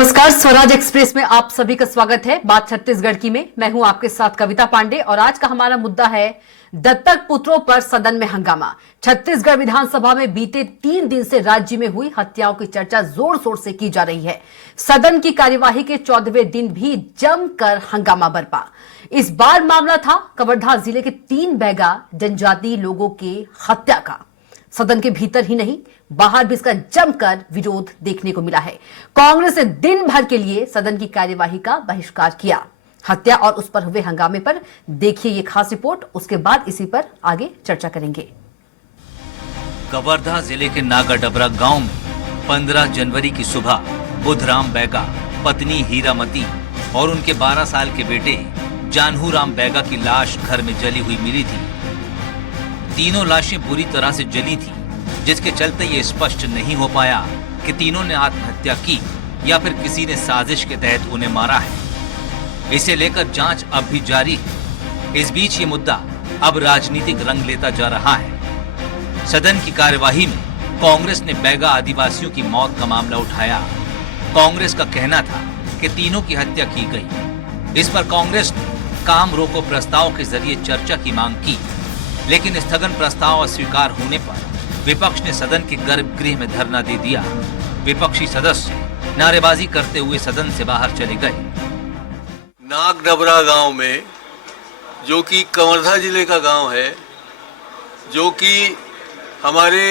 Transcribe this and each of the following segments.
नमस्कार, स्वराज एक्सप्रेस में आप सभी का स्वागत है। बात छत्तीसगढ़ की में मैं हूं आपके साथ कविता पांडे और आज का हमारा मुद्दा है दत्तक पुत्रों पर सदन में हंगामा। छत्तीसगढ़ विधानसभा में बीते 3 दिन से राज्य में हुई हत्याओं की चर्चा जोर शोर से की जा रही है। सदन की कार्यवाही के 14वें दिन भी जमकर हंगामा बरपा। इस बार मामला था कवर्धा जिले के 3 बैगा जनजातीय लोगों की हत्या का। सदन के भीतर ही नहीं बाहर भी इसका जमकर विरोध देखने को मिला है। कांग्रेस ने दिन भर के लिए सदन की कार्यवाही का बहिष्कार किया। हत्या और उस पर हुए हंगामे पर देखिए ये खास रिपोर्ट, उसके बाद इसी पर आगे चर्चा करेंगे। कवर्धा जिले के नागाडबरा गांव में 15 जनवरी की सुबह बुधराम बैगा, पत्नी हीरामती और उनके 12 साल के बेटे जानू राम बैगा की लाश घर में जली हुई मिली थी। तीनों लाशें बुरी तरह से जली थी, जिसके चलते ये स्पष्ट नहीं हो पाया कि तीनों ने आत्महत्या की या फिर किसी ने साजिश के तहत उन्हें मारा है। इसे लेकर जांच अब भी जारी है। इस बीच ये मुद्दा अब राजनीतिक रंग लेता जा रहा है। सदन की कार्यवाही में कांग्रेस ने बैगा आदिवासियों की मौत का मामला उठाया। कांग्रेस का कहना था कि तीनों की हत्या की गई। इस पर कांग्रेस ने काम रोको प्रस्ताव के जरिए चर्चा की मांग की, लेकिन स्थगन प्रस्ताव अस्वीकार होने पर विपक्ष ने सदन के गर्भगृह में धरना दे दिया। विपक्षी सदस्य नारेबाजी करते हुए सदन से बाहर चले गए। नागडबरा गांव में, जो कि कवर्धा जिले का गांव है, जो कि हमारे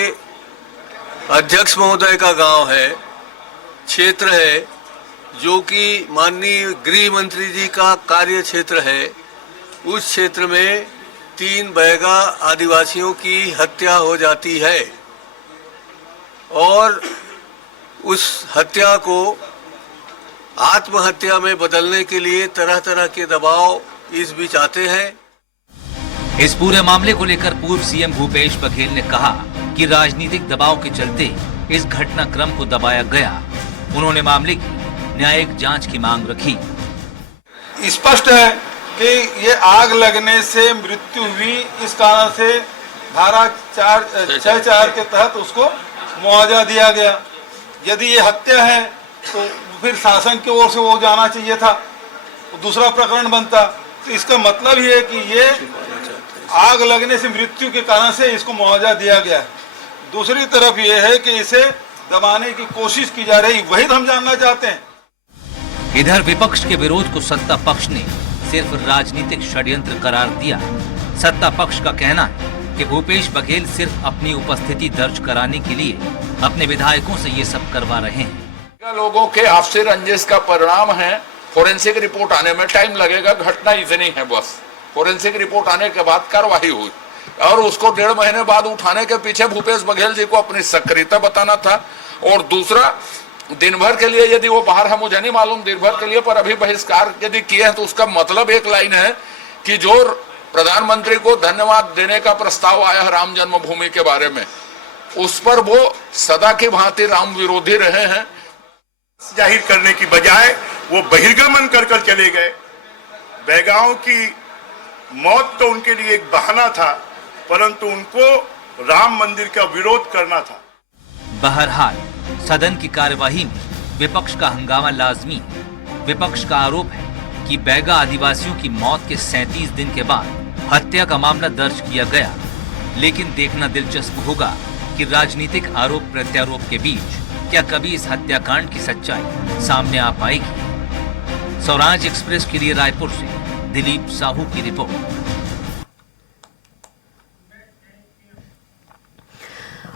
अध्यक्ष महोदय का गांव है, क्षेत्र है, जो कि माननीय गृह मंत्री जी का कार्य क्षेत्र है, उस क्षेत्र में 3 बैगा आदिवासियों की हत्या हो जाती है और उस हत्या को आत्महत्या में बदलने के लिए तरह तरह के दबाव इस बीच आते हैं। इस पूरे मामले को लेकर पूर्व सीएम भूपेश बघेल ने कहा कि राजनीतिक दबाव के चलते इस घटनाक्रम को दबाया गया। उन्होंने मामले की न्यायिक जांच की मांग रखी। स्पष्ट है कि ये आग लगने से मृत्यु हुई, इस कारण से धारा 464 के तहत उसको मुआवजा दिया गया। यदि ये हत्या है तो फिर शासन की ओर से वो जाना चाहिए था, दूसरा प्रकरण बनता। तो इसका मतलब ये है कि ये आग लगने से मृत्यु के कारण से इसको मुआवजा दिया गया है। दूसरी तरफ ये है कि इसे दबाने की कोशिश की जा रही, वही तो हम जानना चाहते हैं। इधर विपक्ष के विरोध को सत्ता पक्ष ने सिर्फ राजनीतिक षड्यंत्र करार दिया। सत्ता पक्ष का कहना है कि भूपेश बघेल सिर्फ अपनी उपस्थिति दर्ज कराने के लिए अपने विधायकों से ये सब करवा रहे हैं। लोगों के आपसी रंजिश का परिणाम है। फोरेंसिक रिपोर्ट आने में टाइम लगेगा, घटना इतनी है बस। फोरेंसिक रिपोर्ट आने के बाद कार्रवाई हुई और उसको 1.5 महीने बाद उठाने के पीछे भूपेश बघेल जी को अपनी सक्रियता बताना था। और दूसरा, दिन भर के लिए यदि वो बाहर है, मुझे नहीं मालूम दिन भर के लिए, पर अभी बहिष्कार यदि किए हैं तो उसका मतलब एक लाइन है कि जो प्रधानमंत्री को धन्यवाद देने का प्रस्ताव आया है राम जन्मभूमि के बारे में, उस पर वो सदा की भांति राम विरोधी रहे हैं। जाहिर करने की बजाय वो बहिर्गमन कर चले गए। बैगाओं की मौत तो उनके लिए एक बहाना था, परंतु उनको राम मंदिर का विरोध करना था। बहरहाल सदन की कार्यवाही में विपक्ष का हंगामा लाजमी है। विपक्ष का आरोप है कि बैगा आदिवासियों की मौत के 37 दिन के बाद हत्या का मामला दर्ज किया गया, लेकिन देखना दिलचस्प होगा कि राजनीतिक आरोप प्रत्यारोप के बीच क्या कभी इस हत्याकांड की सच्चाई सामने आ पाएगी। स्वराज एक्सप्रेस के लिए रायपुर से दिलीप साहू की रिपोर्ट।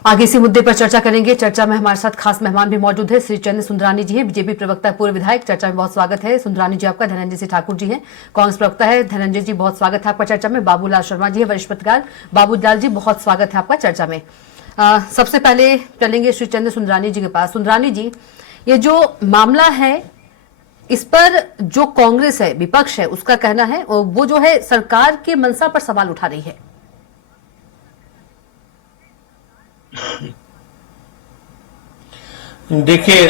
आगे इसी मुद्दे पर चर्चा करेंगे। चर्चा में हमारे साथ खास मेहमान भी मौजूद है। श्री चंद्र सुंदरानी जी हैं, बीजेपी प्रवक्ता, पूर्व विधायक। चर्चा में बहुत स्वागत है सुंदरानी जी आपका। धनंजय सिंह ठाकुर जी हैं, कांग्रेस प्रवक्ता है। धनंजय जी बहुत स्वागत है आपका चर्चा में। बाबूलाल शर्मा जी है, वरिष्ठ पत्रकार। बाबूलाल जी बहुत स्वागत है आपका चर्चा में। सबसे पहले चलेंगे श्री चंद्र सुंदरानी जी के पास। सुंदरानी जी, ये जो मामला है इस पर जो कांग्रेस है, विपक्ष है, उसका कहना है वो जो है सरकार के मंशा पर सवाल उठा रही है। देखिए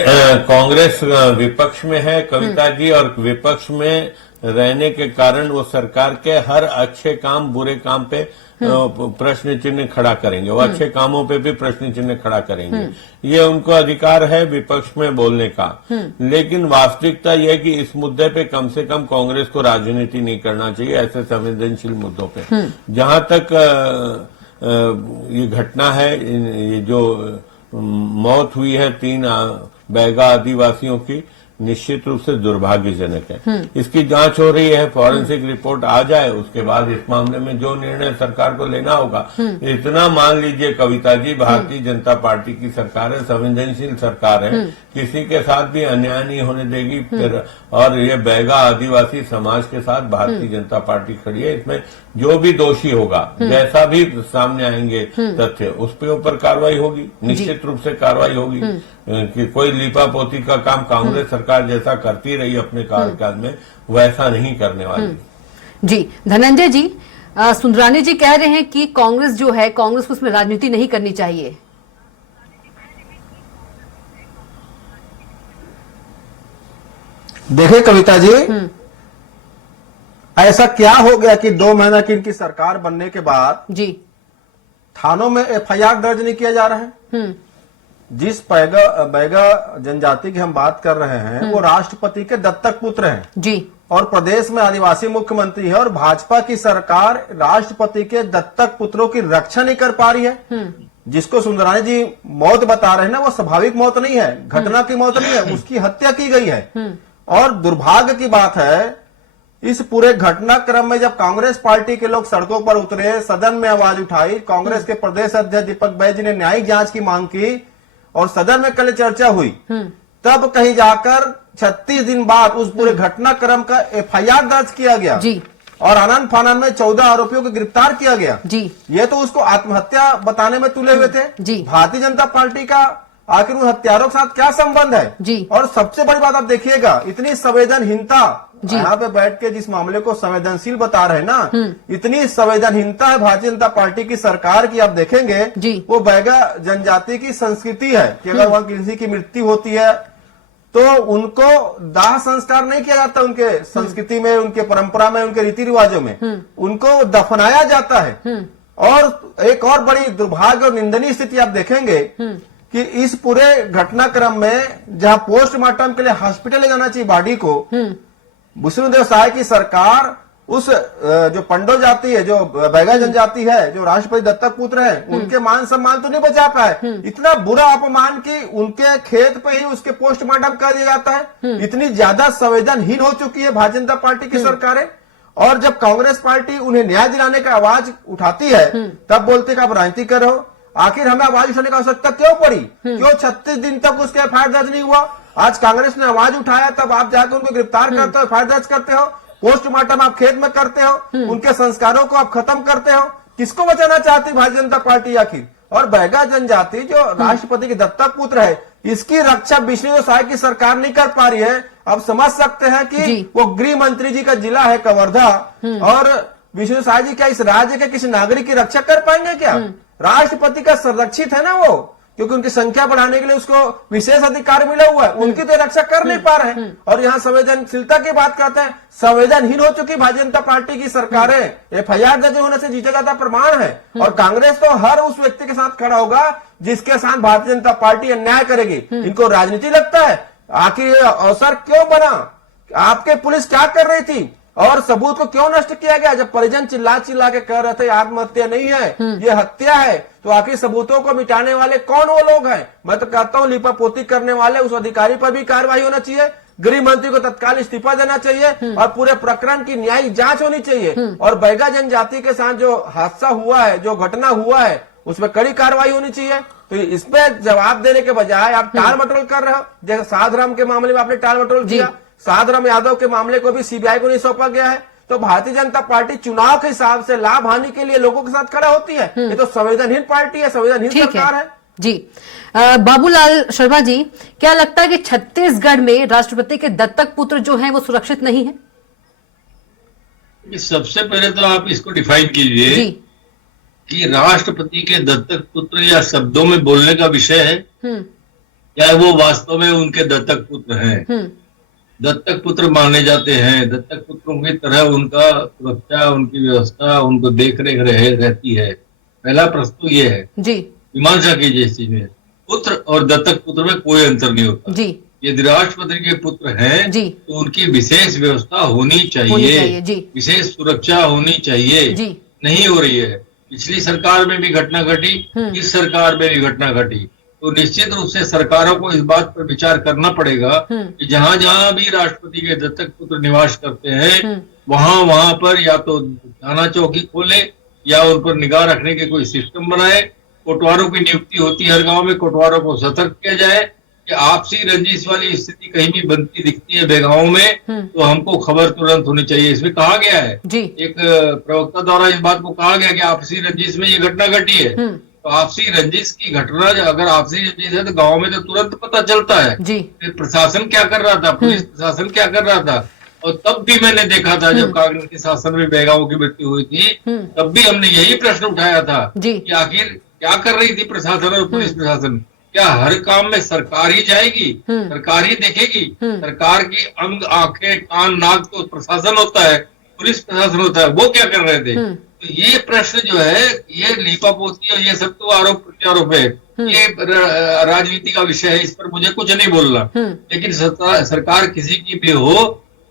कांग्रेस विपक्ष में है कविता जी, और विपक्ष में रहने के कारण वो सरकार के हर अच्छे काम बुरे काम पे प्रश्न चिन्ह खड़ा करेंगे। वो अच्छे कामों पे भी प्रश्न चिन्ह खड़ा करेंगे। ये उनको अधिकार है विपक्ष में बोलने का। लेकिन वास्तविकता यह है कि इस मुद्दे पे कम से कम कांग्रेस को राजनीति नहीं करना चाहिए, ऐसे संवेदनशील मुद्दों पे। जहां तक ये घटना है, ये जो मौत हुई है 3 बैगा आदिवासियों की, निश्चित रूप से दुर्भाग्यजनक है। इसकी जांच हो रही है, फॉरेंसिक रिपोर्ट आ जाए, उसके बाद इस मामले में जो निर्णय सरकार को लेना होगा। इतना मान लीजिए कविता जी, भारतीय जनता पार्टी की सरकार है, संवेदनशील सरकार है, किसी के साथ भी अन्याय नहीं होने देगी। फिर और ये बैगा आदिवासी समाज के साथ भारतीय जनता पार्टी खड़ी है। इसमें जो भी दोषी होगा, जैसा भी सामने आएंगे तथ्य, उस पे ऊपर कार्रवाई होगी, निश्चित रूप से कार्रवाई होगी। कि कोई लीपापोती का काम कांग्रेस सरकार जैसा करती रही अपने कार्यकाल में, वैसा नहीं करने वाली। जी धनंजय जी, सुंदरानी जी कह रहे हैं कि कांग्रेस जो है, कांग्रेस को उसमें राजनीति नहीं करनी चाहिए। देखिए कविता जी, ऐसा क्या हो गया कि 2 महीना की इनकी सरकार बनने के बाद जी थानों में एफआईआर दर्ज नहीं किया जा रहा है। जिस बैगा जनजाति की हम बात कर रहे हैं, वो राष्ट्रपति के दत्तक पुत्र हैं जी, और प्रदेश में आदिवासी मुख्यमंत्री है, और भाजपा की सरकार राष्ट्रपति के दत्तक पुत्रों की रक्षा नहीं कर पा रही है। जिसको सुंदरानी जी मौत बता रहे हैं ना, वो स्वाभाविक मौत नहीं है, घटना की मौत नहीं है, उसकी हत्या की गई है। और दुर्भाग्य की बात है, इस पूरे घटनाक्रम में जब कांग्रेस पार्टी के लोग सड़कों पर उतरे, सदन में आवाज उठाई, कांग्रेस के प्रदेश अध्यक्ष दीपक बैज ने न्यायिक जांच की मांग की और सदन में कल चर्चा हुई, तब कहीं जाकर 36 दिन बाद उस पूरे घटनाक्रम का एफआईआर दर्ज किया गया जी, और आनंद फानन में 14 आरोपियों को गिरफ्तार किया गया जी। ये तो उसको आत्महत्या बताने में तुले हुए थे जी। भारतीय जनता पार्टी का आखिर उन हत्यारों के साथ क्या संबंध है जी। और सबसे बड़ी बात आप देखिएगा, इतनी संवेदनहीनता, यहाँ पे बैठ के जिस मामले को संवेदनशील बता रहे हैं ना, इतनी संवेदनहीनता है भारतीय जनता पार्टी की सरकार की। आप देखेंगे जी। वो बैगा जनजाति की संस्कृति है कि अगर वहां किसी की मृत्यु होती है तो उनको दाह संस्कार नहीं किया जाता, उनके संस्कृति में, उनके परंपरा में, उनके रीति रिवाजों में उनको दफनाया जाता है। और एक और बड़ी दुर्भाग्य और निंदनीय स्थिति आप देखेंगे कि इस पूरे घटनाक्रम में जहां पोस्टमार्टम के लिए हॉस्पिटल ले जाना चाहिए बॉडी को, विष्णुदेव साय की सरकार उस जो पंडो जाति है, जो बैगा जनजाति है, जो राष्ट्रपति दत्तक पुत्र है, उनके मान सम्मान तो नहीं बचा पाए। इतना बुरा अपमान कि उनके खेत पे ही उसके पोस्टमार्टम कर दिया जाता है। इतनी ज्यादा संवेदनहीन हो चुकी है भारतीय जनता पार्टी की सरकारें। और जब कांग्रेस पार्टी उन्हें न्याय दिलाने का आवाज उठाती है, तब बोलते कि आप राजनीति कर रहे हो। आखिर हमें आवाज उठाने की आवश्यकता क्यों पड़ी? क्यों 36 दिन तक उसके एफआईआर दर्ज नहीं हुआ? आज कांग्रेस ने आवाज उठाया, तब आप जाकर उनको गिरफ्तार करते हो, एफआईआर दर्ज करते हो, पोस्टमार्टम आप खेत में करते हो, उनके संस्कारों को आप खत्म करते हो। किसको बचाना चाहती भारतीय जनता पार्टी आखिर? और बैगा जनजाति जो राष्ट्रपति के दत्तक पुत्र है, इसकी रक्षा विष्णुदेव साय की सरकार नहीं कर पा रही है। आप समझ सकते हैं कि वो गृह मंत्री जी का जिला है कवर्धा, और विष्णुदेव साय जी क्या इस राज्य के किसी नागरिक की रक्षा कर पाएंगे क्या? राष्ट्रपति का संरक्षित है ना वो, क्योंकि उनकी संख्या बढ़ाने के लिए उसको विशेष अधिकार मिला हुआ है, उनकी तो रक्षा कर नहीं पा रहे हैं। और यहाँ संवेदनशीलता की बात करते हैं, संवेदनहीन हो चुकी भारतीय जनता पार्टी की सरकारें। एफआईआर दर्ज होने से जीता जाता प्रमाण है। और कांग्रेस तो हर उस व्यक्ति के साथ खड़ा होगा जिसके साथ भारतीय जनता पार्टी अन्याय करेगी। इनको राजनीति लगता है। आखिर ये अवसर क्यों बना? आपके पुलिस क्या कर रही थी और सबूत को क्यों नष्ट किया गया? जब परिजन चिल्ला चिल्ला के कह रहे थे आत्महत्या नहीं है, ये हत्या है, तो आखिर सबूतों को मिटाने वाले कौन वो लोग हैं? मैं तो कहता हूँ लिपापोती करने वाले उस अधिकारी पर भी कार्रवाई होना चाहिए, गृह मंत्री को तत्काल इस्तीफा देना चाहिए और पूरे प्रकरण की न्यायिक जांच होनी चाहिए। और बैगा जनजाति के साथ जो हादसा हुआ है, जो घटना हुआ है, उसमें कड़ी कार्रवाई होनी चाहिए। तो इसमें जवाब देने के बजाय आप टाल मटोल कर रहे हो। जैसे साधराम के मामले में आपने टाल मटोल किया, साधराम यादव के मामले को भी सीबीआई को नहीं सौंपा गया है। तो भारतीय जनता पार्टी चुनाव के हिसाब से लाभ हानि के लिए लोगों के साथ खड़ा होती है। ये तो संवेदनहीन पार्टी है, संवेदनहीन सरकार है। जी बाबूलाल शर्मा जी, क्या लगता है कि छत्तीसगढ़ में राष्ट्रपति के दत्तक पुत्र जो हैं वो सुरक्षित नहीं है? सबसे पहले तो आप इसको डिफाइन कीजिए कि राष्ट्रपति के दत्तक पुत्र या शब्दों में बोलने का विषय है या वो वास्तव में उनके दत्तक पुत्र हैं। दत्तक पुत्र माने जाते हैं, दत्तक पुत्रों की तरह उनका सुरक्षा, उनकी व्यवस्था, उनको देख रेख रहती है। पहला प्रश्न तो ये है, जी मीमांसा कीजिए इस चीज में। पुत्र और दत्तक पुत्र में कोई अंतर नहीं होता। जी यदि राष्ट्रपति के पुत्र हैं जी तो उनकी विशेष व्यवस्था होनी होनी चाहिए, चाहिए, जी विशेष सुरक्षा होनी चाहिए। जी नहीं हो रही है। पिछली सरकार में भी घटना घटी, इस सरकार में भी घटना घटी। तो निश्चित रूप से सरकारों को इस बात पर विचार करना पड़ेगा कि जहां जहां भी राष्ट्रपति के दत्तक पुत्र निवास करते हैं वहां वहां पर या तो थाना चौकी खोले या उन पर निगाह रखने के कोई सिस्टम बनाए। कोटवारों की नियुक्ति होती है हर गांव में, कोटवारों को सतर्क किया जाए कि आपसी रंजिश वाली स्थिति कहीं भी बनती दिखती है बेगांव में तो हमको खबर तुरंत होनी चाहिए। इसमें कहा गया है, जी एक प्रवक्ता द्वारा इस बात को कहा गया कि आपसी रंजिश में ये घटना घटी है। तो आपसी रंजिश की घटना अगर आपसी रंजिश है तो गांव में तो तुरंत पता चलता है। जी फिर प्रशासन क्या कर रहा था, पुलिस प्रशासन क्या कर रहा था। और तब भी मैंने देखा था जब कांग्रेस के शासन में बेगांव की मृत्यु हुई थी, तब भी हमने यही प्रश्न उठाया था जी कि आखिर क्या कर रही थी प्रशासन और पुलिस प्रशासन। क्या हर काम में सरकार ही जाएगी, सरकार ही देखेगी? सरकार की अंग आंखें कान नाक तो प्रशासन होता है, पुलिस प्रशासन होता है, वो क्या कर रहे थे? तो ये प्रश्न जो है, ये लीपापोती और ये सब तो आरोप प्रत्यारोप है, ये राजनीति का विषय है, इस पर मुझे कुछ नहीं बोलना। लेकिन सरकार किसी की भी हो,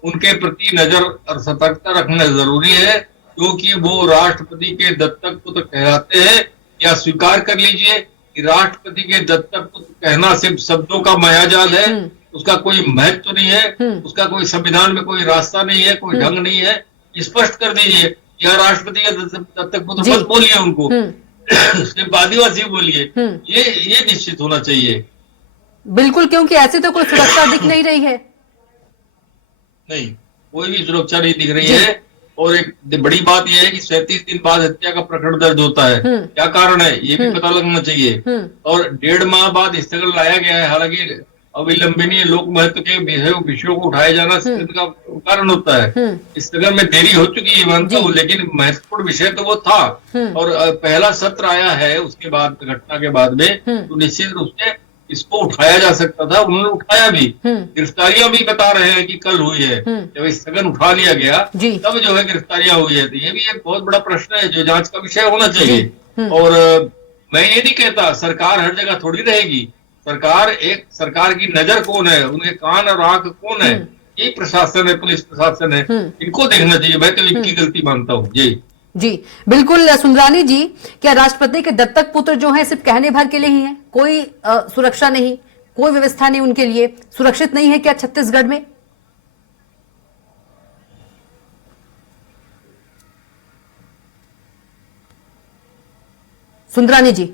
उनके प्रति नजर और सतर्कता रखना जरूरी है, क्योंकि वो राष्ट्रपति के दत्तक पुत्र कहलाते हैं। या स्वीकार कर लीजिए कि राष्ट्रपति के दत्तक पुत्र कहना सिर्फ शब्दों का मायाजाल है, उसका कोई महत्व नहीं है, उसका कोई संविधान में कोई रास्ता नहीं है, कोई ढंग नहीं है। स्पष्ट कर दीजिए या राष्ट्रपति का दत्तक पुत्र मत बोलिए उनको, सिर्फ आदिवासी बोलिए। ये निश्चित होना चाहिए। बिल्कुल, क्योंकि ऐसी तो कोई सुरक्षा दिख नहीं रही है। नहीं, कोई भी सुरक्षा नहीं दिख रही है। और एक बड़ी बात यह है कि 37 दिन बाद हत्या का प्रकरण दर्ज होता है। क्या कारण है ये भी पता लगना चाहिए। और 1.5 माह बाद स्थगन लाया गया है, हालांकि अविलंबनीय लोक महत्व के विषयों को उठाया जाना स्थगन का कारण होता है। स्थगन में देरी हो चुकी है मानता हूँ, लेकिन महत्वपूर्ण विषय तो वो था। और पहला सत्र आया है उसके बाद, घटना के बाद में, तो निश्चित रूप से इसको उठाया जा सकता था, उन्होंने उठाया भी। गिरफ्तारियां भी बता रहे हैं कि कल हुई है, जब स्थगन उठा लिया गया तब जो है गिरफ्तारियां हुई है। तो ये भी एक बहुत बड़ा प्रश्न है जो जांच का विषय होना चाहिए। और मैं ये नहीं कहता सरकार हर जगह थोड़ी रहेगी। सरकार की नजर कौन है, उनके कान और आंख कौन है, ये प्रशासन है, पुलिस प्रशासन है, इनको देखना चाहिए। मैं तो इनकी गलती मानता हूँ। जी बिल्कुल। सुंदरानी जी, क्या राष्ट्रपति के दत्तक पुत्र जो हैं सिर्फ कहने भर के लिए ही हैं? कोई सुरक्षा नहीं, कोई व्यवस्था नहीं उनके लिए? सुरक्षित नहीं है क्या छत्तीसगढ़ में? सुंदरानी जी,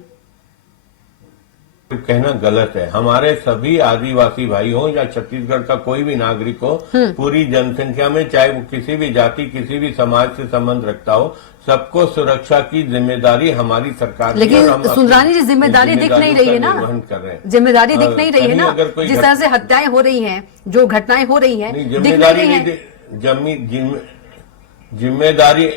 कहना गलत है। हमारे सभी आदिवासी भाई हो या छत्तीसगढ़ का कोई भी नागरिक हो, पूरी जनसंख्या में, चाहे वो किसी भी जाति, किसी भी समाज से संबंध रखता हो, सबको सुरक्षा की जिम्मेदारी हमारी सरकार की। लेकिन सुंदरानी जी, जिम्मेदारी दिख नहीं रही है ना, जिम्मेदारी दिख नहीं रही है ना। जिस तरह से हत्याएं हो रही हैं, जो घटनाएं हो रही हैं, जिम्मेदारी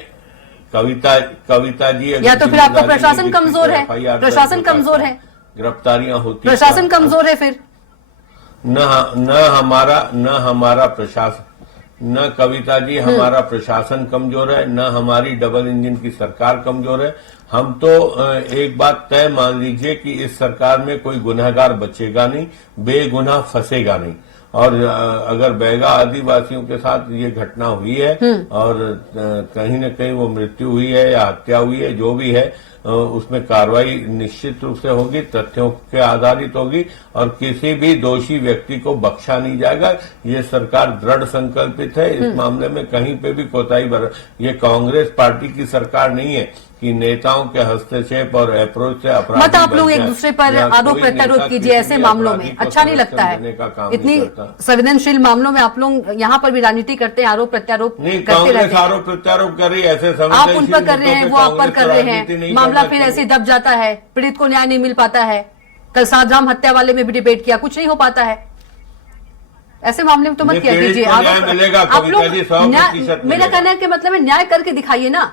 कविता जी, या तो फिर आपका प्रशासन कमजोर है, प्रशासन कमजोर है, गिरफ्तारियां होती, प्रशासन कमजोर है। फिर न हमारा प्रशासन, न कविता जी हमारा प्रशासन कमजोर है, न हमारी डबल इंजन की सरकार कमजोर है। हम तो एक बात तय मान लीजिए कि इस सरकार में कोई गुनहगार बचेगा नहीं, बेगुनाह फंसेगा नहीं। और अगर बैगा आदिवासियों के साथ ये घटना हुई है और कहीं न कहीं वो मृत्यु हुई है या हत्या हुई है, जो भी है, उसमें कार्रवाई निश्चित रूप से होगी, तथ्यों के आधारित होगी और किसी भी दोषी व्यक्ति को बख्शा नहीं जाएगा। ये सरकार दृढ़ संकल्पित है। इस मामले में कहीं पे भी कोताही ये कांग्रेस पार्टी की सरकार नहीं है कि नेताओं के हस्तक्षेप और अप्रोच से अपराधी मत आप लोग एक दूसरे पर आरोप प्रत्यारोप कीजिए ऐसे मामलों में, अच्छा नहीं लगता है। इतनी संवेदनशील मामलों में आप लोग यहाँ पर भी राजनीति करते हैं, आरोप प्रत्यारोप करते रहते हैं। आरोप प्रत्यारोप कर रही है, ऐसे आप उन पर कर रहे हैं, वो आप पर कर रहे हैं, मामला फिर ऐसे दब जाता है, पीड़ित को न्याय नहीं मिल पाता है। कल साधराम हत्या वाले में भी डिबेट किया, कुछ नहीं हो पाता है। ऐसे मामले में तो मत किया कीजिए। आप लोग, मेरा कहने का मतलब है न्याय करके दिखाइए ना।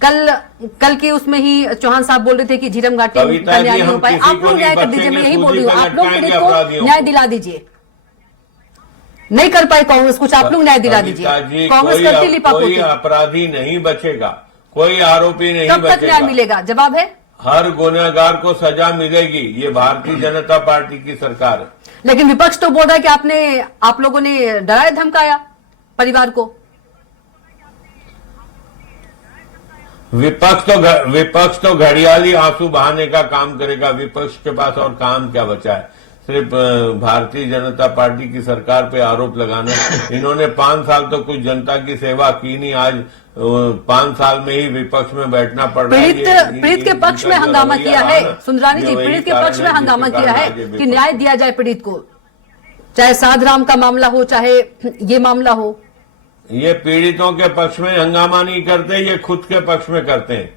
कल के उसमें ही चौहान साहब बोल रहे थे कि झीरम घाटी कविता का जी, न्याय नहीं हो हम पाए। किसी आप को लोग नहीं न्याय कर दीजिए, बख्शेंगे, मैं यही बोल रही हूँ, सूदी पे आप लोग लटकाएंगे पीड़ित को अपराधियों को। न्याय दिला दीजिए। नहीं कर पाए कांग्रेस कुछ, आप लोग न्याय दिला दीजिए। कविता जी, कांग्रेस करती लिपापोती। कोई अपराधी नहीं बचेगा, कोई आरोपी नहीं कब तक न्याय बचेगा। मिलेगा? जवाब है हर गुनहगार को सजा मिलेगी। ये भारतीय जनता पार्टी की सरकार है। लेकिन विपक्ष तो बोल रहा है कि आप लोगों ने डराया धमकाया परिवार को। विपक्ष तो घड़ियाली आंसू बहाने का काम करेगा। विपक्ष के पास और काम क्या बचा है? सिर्फ भारतीय जनता पार्टी की सरकार पे आरोप लगाना। इन्होंने 5 साल तो कुछ जनता की सेवा की नहीं, आज 5 साल में ही विपक्ष में बैठना पड़ रहा है। पीड़ित के पक्ष में हंगामा किया है सुंदरानी जी, पीड़ित के पक्ष में हंगामा किया है कि न्याय दिया जाए पीड़ित को, चाहे साधराम का मामला हो चाहे ये मामला हो। ये पीड़ितों के पक्ष में हंगामा नहीं करते, ये खुद के पक्ष में करते हैं।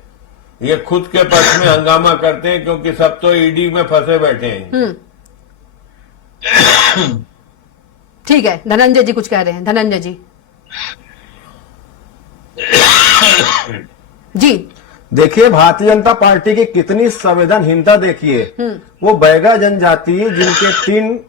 ये खुद के पक्ष में हंगामा करते हैं क्योंकि सब तो ईडी में फंसे बैठे हैं। ठीक है, धनंजय जी कुछ कह रहे हैं। धनंजय जी जी देखिए, भारतीय जनता पार्टी की कितनी संवेदनहीनता देखिए। वो बैगा जनजाति जिनके 3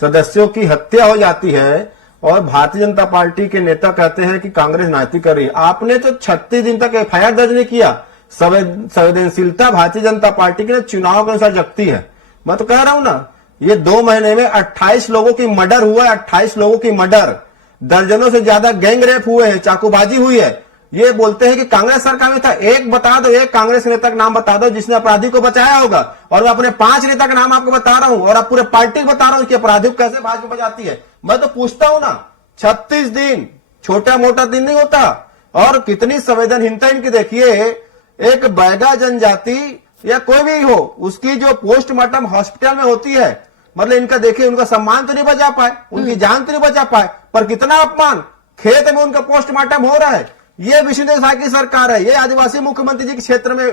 सदस्यों की हत्या हो जाती है और भारतीय जनता पार्टी के नेता कहते हैं कि कांग्रेस नाती कर रही है। आपने तो 36 दिन तक एफआईआर दर्ज नहीं किया। संवेदनशीलता भारतीय जनता पार्टी की चुनाव के अनुसार जगती है। मैं तो कह रहा हूं ना, ये 2 महीने में 28 लोगों की मर्डर हुआ है। 28 लोगों की मर्डर, दर्जनों से ज्यादा गैंग रेप हुए हैं, चाकूबाजी हुई है। ये बोलते हैं कि कांग्रेस सरकार में था। एक बता दो, एक कांग्रेस नेता का नाम बता दो जिसने अपराधी को बचाया होगा। और मैं अपने 5 नेता का नाम आपको बता रहा हूं और आप पूरे पार्टी को बता रहा हूं कि अपराधी को कैसे भाजपा बचाती है। मैं तो पूछता हूं ना, 36 दिन छोटा मोटा दिन नहीं होता। और कितनी संवेदनहीनता इनकी देखिए। एक बैगा जनजाति या कोई भी हो, उसकी जो पोस्टमार्टम हॉस्पिटल में होती है, मतलब इनका देखिए, उनका सम्मान तो नहीं बचा पाए, उनकी जान तो नहीं बचा पाए, पर कितना अपमान। खेत में उनका पोस्टमार्टम हो रहा है। ये विष्णुदेव साय की सरकार है, ये आदिवासी मुख्यमंत्री जी के क्षेत्र में,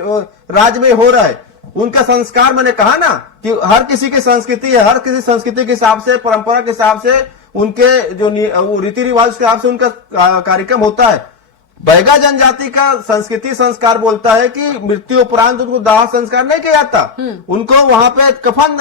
राज्य में हो रहा है। उनका संस्कार, मैंने कहा ना कि हर किसी की संस्कृति है, हर किसी संस्कृति के हिसाब से, परंपरा के हिसाब से, उनके जो रीति रिवाज के हिसाब से उनका कार्यक्रम होता है। बैगा जनजाति का संस्कृति संस्कार बोलता है कि मृत्यु उपरांत उनको दाह संस्कार नहीं किया जाता, उनको वहां पे कफन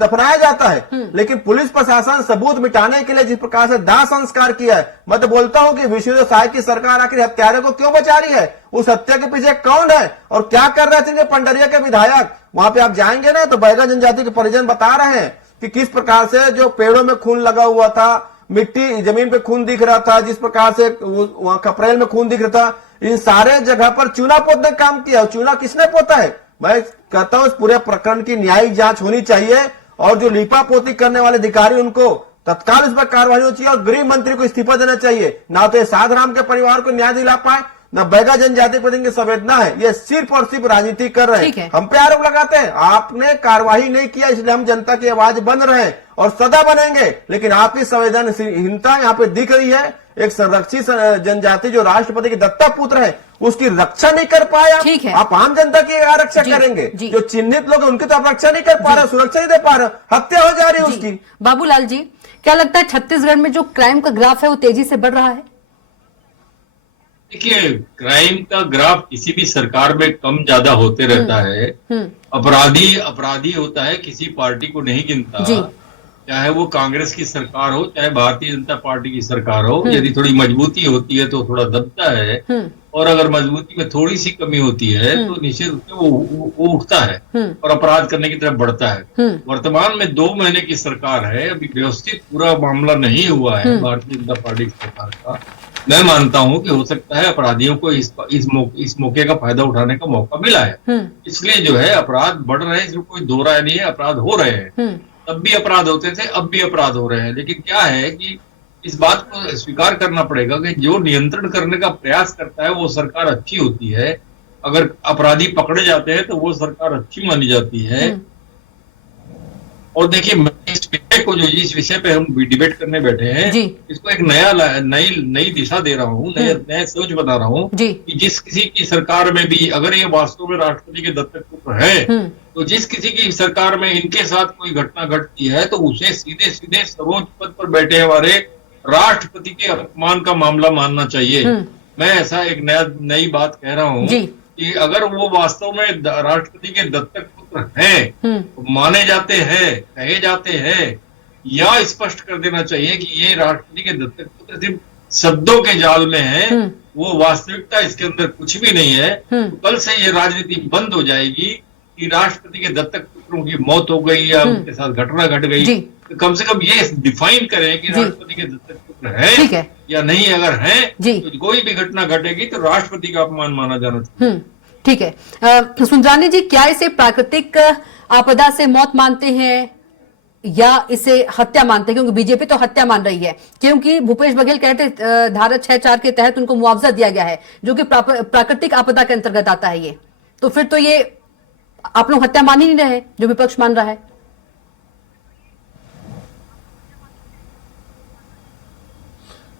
दफनाया जाता है। लेकिन पुलिस प्रशासन सबूत मिटाने के लिए जिस प्रकार से दाह संस्कार किया है, मैं तो बोलता हूं कि विष्णुदेव साय की सरकार आखिर हत्यारे को क्यों बचा रही है? उस हत्या के पीछे कौन है और क्या कर रहे थे पंडरिया के विधायक? वहां पे आप जाएंगे ना तो बैगा जनजाति के परिजन बता रहे हैं कि किस प्रकार से जो पेड़ों में खून लगा हुआ था, मिट्टी जमीन पे खून दिख रहा था, जिस प्रकार से वहां कपरेल में खून दिख रहा था, इन सारे जगह पर चूना पोतने का काम किया। चूना किसने पोता है? मैं कहता हूं इस पूरे प्रकरण की न्यायिक जांच होनी चाहिए और जो लीपापोती करने वाले अधिकारी उनको तत्काल इस पर कार्रवाई होनी चाहिए और गृह मंत्री को इस्तीफा देना चाहिए। ना तो ये साधराम के परिवार को न्याय दिला पाए, न बैगा जनजाति पर इनकी संवेदना है। ये सिर्फ और सिर्फ राजनीति कर रहे हैं। हम पे आरोप लगाते हैं, आपने कार्रवाई नहीं किया इसलिए हम जनता की आवाज बन रहे हैं और सदा बनेंगे। लेकिन आपकी संवेदनहीनता यहाँ पे दिख रही है। एक संरक्षित जनजाति जो राष्ट्रपति के दत्ता पुत्र है, उसकी रक्षा नहीं कर पाया। आप आम जनता की रक्षा करेंगे? जो चिन्हित लोग उनकी तो आप रक्षा नहीं कर पा रहे, सुरक्षा नहीं दे पा रहे, हत्या हो जा रही है उसकी। बाबूलाल जी, क्या लगता है छत्तीसगढ़ में जो क्राइम का ग्राफ है वो तेजी से बढ़ रहा है? देखिए, क्राइम का ग्राफ किसी भी सरकार में कम ज्यादा होते रहता है। अपराधी होता है, किसी पार्टी को नहीं गिनता। चाहे वो कांग्रेस की सरकार हो, चाहे भारतीय जनता पार्टी की सरकार हो। यदि थोड़ी मजबूती होती है तो थोड़ा दबता है, और अगर मजबूती में थोड़ी सी कमी होती है तो निश्चित रूप से वो उठता है और अपराध करने की तरफ बढ़ता है। वर्तमान में 2 महीने की सरकार है, अभी व्यवस्थित पूरा मामला नहीं हुआ है भारतीय जनता पार्टी की सरकार का। मैं मानता हूं कि हो सकता है अपराधियों को इस मौके का फायदा उठाने का मौका मिला है, इसलिए जो है अपराध बढ़ रहे हैं, इसमें कोई दो राय नहीं है। अपराध हो रहे हैं, तब भी अपराध होते थे, अब भी अपराध हो रहे हैं। लेकिन क्या है कि इस बात को स्वीकार करना पड़ेगा कि जो नियंत्रण करने का प्रयास करता है वो सरकार अच्छी होती है। अगर अपराधी पकड़े जाते हैं तो वो सरकार अच्छी मानी जाती है। और देखिए, मैं इस विषय को, जो इस विषय पे हम डिबेट करने बैठे हैं, इसको एक नई दिशा दे रहा हूँ, नया सोच बता रहा हूँ कि जिस किसी की सरकार में भी अगर ये वास्तव में राष्ट्रपति के दत्तक पुत्र है, तो जिस किसी की सरकार में इनके साथ कोई घटना घटती है तो उसे सीधे सीधे सर्वोच्च पद पर बैठे हमारे राष्ट्रपति के अपमान का मामला मानना चाहिए। मैं ऐसा एक नई बात कह रहा हूँ कि अगर वो वास्तव में राष्ट्रपति के दत्तक पुत्र हैं, तो माने जाते हैं, कहे जाते हैं, या स्पष्ट कर देना चाहिए कि ये राष्ट्रपति के दत्तक पुत्र सिर्फ शब्दों के जाल में है, वो वास्तविकता इसके अंदर कुछ भी नहीं है। तो कल से ये राजनीति बंद हो जाएगी कि राष्ट्रपति के दत्तक पुत्रों की मौत हो गई या उनके साथ घटना घट गई। तो कम से कम ये डिफाइन करें कि राष्ट्रपति के दत्तक पुत्र है या नहीं। अगर है तो कोई भी घटना घटेगी तो राष्ट्रपति का अपमान माना जाना चाहिए। ठीक है। सुंदरानी जी, क्या इसे प्राकृतिक आपदा से मौत मानते हैं या इसे हत्या मानते हैं? क्योंकि बीजेपी तो हत्या मान रही है, क्योंकि भूपेश बघेल कहते धारा 6(4) के तहत उनको मुआवजा दिया गया है, जो कि प्राकृतिक आपदा के अंतर्गत आता है। ये तो फिर तो ये आप लोग हत्या मान ही नहीं रहे, जो विपक्ष मान रहा है।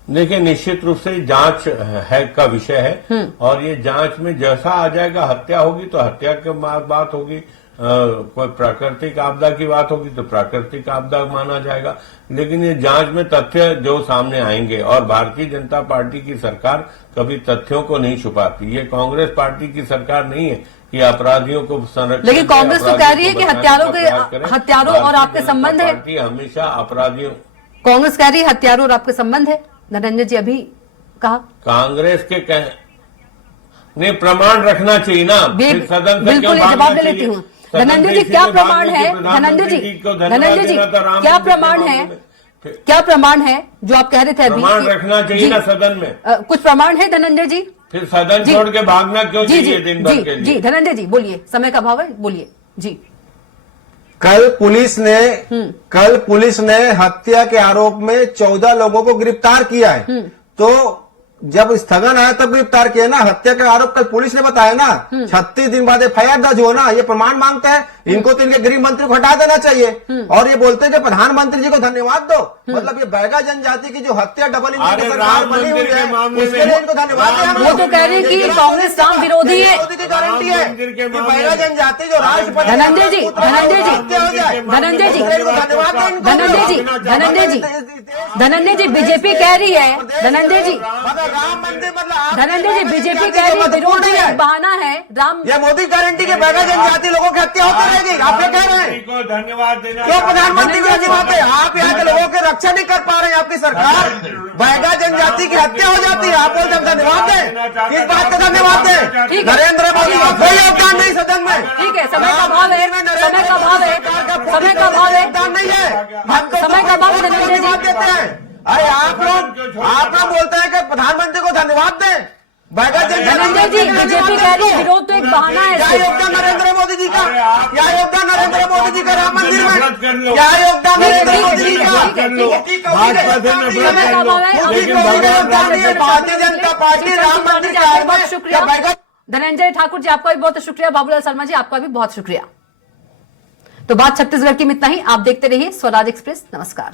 देखिए, निश्चित रूप से जांच है का विषय है, और ये जांच में जैसा आ जाएगा, हत्या होगी तो हत्या की बात होगी, कोई प्राकृतिक आपदा की बात होगी तो प्राकृतिक आपदा माना जाएगा। लेकिन ये जांच में तथ्य जो सामने आएंगे, और भारतीय जनता पार्टी की सरकार कभी तथ्यों को नहीं छुपाती। ये कांग्रेस पार्टी की सरकार नहीं है कि अपराधियों को संरक्षण, लेकिन कांग्रेस तो कह रही है कि हत्यारों और आपके संबंध है। पार्टी हमेशा अपराधियों, कांग्रेस कह रही है हत्यारों और आपके संबंध है। धनंजय जी अभी कहा कांग्रेस के नहीं, प्रमाण रखना चाहिए ना, फिर सदन से बिल्कुल क्यों जवाब दे लेती हूँ। धनंजय जी, क्या प्रमाण है? धनंजय जी, क्या प्रमाण है? क्या प्रमाण है जो आप कह रहे थे अभी? प्रमाण रखना चाहिए ना सदन में। कुछ प्रमाण है धनंजय जी? फिर सदन छोड़ के भागना क्यों चाहिए दिन भर के लिए? जी धनंजय जी बोलिए, समय का अभाव है, बोलिए जी। कल पुलिस ने हत्या के आरोप में 14 लोगों को गिरफ्तार किया है। तो जब स्थगन आया तब गिरफ्तार किया ना, हत्या का आरोप कल पुलिस ने बताया ना। 36 दिन बाद FIR दर्ज हो ना, ये प्रमाण मांगते हैं। इनको तो इनके गृह मंत्री को हटा देना चाहिए, और ये बोलते हैं कि प्रधानमंत्री जी को धन्यवाद दो। मतलब ये बैगा जनजाति की जो हत्या डबल इंजन की सरकार बनी हुई है, उसके लिए इनको धन्यवाद है। वो तो कह रहे हैं कि कांग्रेस राम विरोधी है। की गारंटी है कि बैगा जनजाति जो राष्ट्रपति धनंजय जी धनंजय जी धनंजय जी धनंजय जी धनंजय जी बीजेपी कह रही है, धनंजय जी राम मंदिर मतलब धनंजय जी बीजेपी कह रही है विरोध है, बहाना है राम। ये मोदी गारंटी के बैगा जनजाति लोगों की हत्या होती रहेगी, आप क्या कह रहे हैं? धन्यवाद देना क्यों प्रधानमंत्री को धन्यवाद है? आप यहाँ के लोगों की रक्षा नहीं कर पा रहे हैं, आपकी सरकार। बैगा जनजाति की हत्या हो जाती है, आप बोलते हैं धन्यवाद दें। किस बात का धन्यवाद दें? नरेंद्र मोदी का कोई योगदान नहीं सदन में। ठीक है, समय का अभाव है, समय का अभाव है, समय का अभाव है, योगदान नहीं है, समय का अभाव है। धनंजय जी देते हैं। अरे आप लोग बोलते हैं कि प्रधानमंत्री को धन्यवाद दें। धनंजय जी बीजेपी कह रही है विरोध तो एक बहाना है। क्या योगदान नरेंद्र मोदी जी का? क्या योगदान नरेंद्र मोदी जी का राम मंदिर में? क्या योगदान नरेंद्र मोदी जी का? भारतीय जनता पार्टी राम मंदिर के बहुत शुक्रिया धनंजय ठाकुर जी, आपका भी बहुत शुक्रिया। बाबूलाल शर्मा जी आपका भी बहुत शुक्रिया। तो बात छत्तीसगढ़ की में इतना ही। आप देखते रहिए स्वराज एक्सप्रेस। नमस्कार।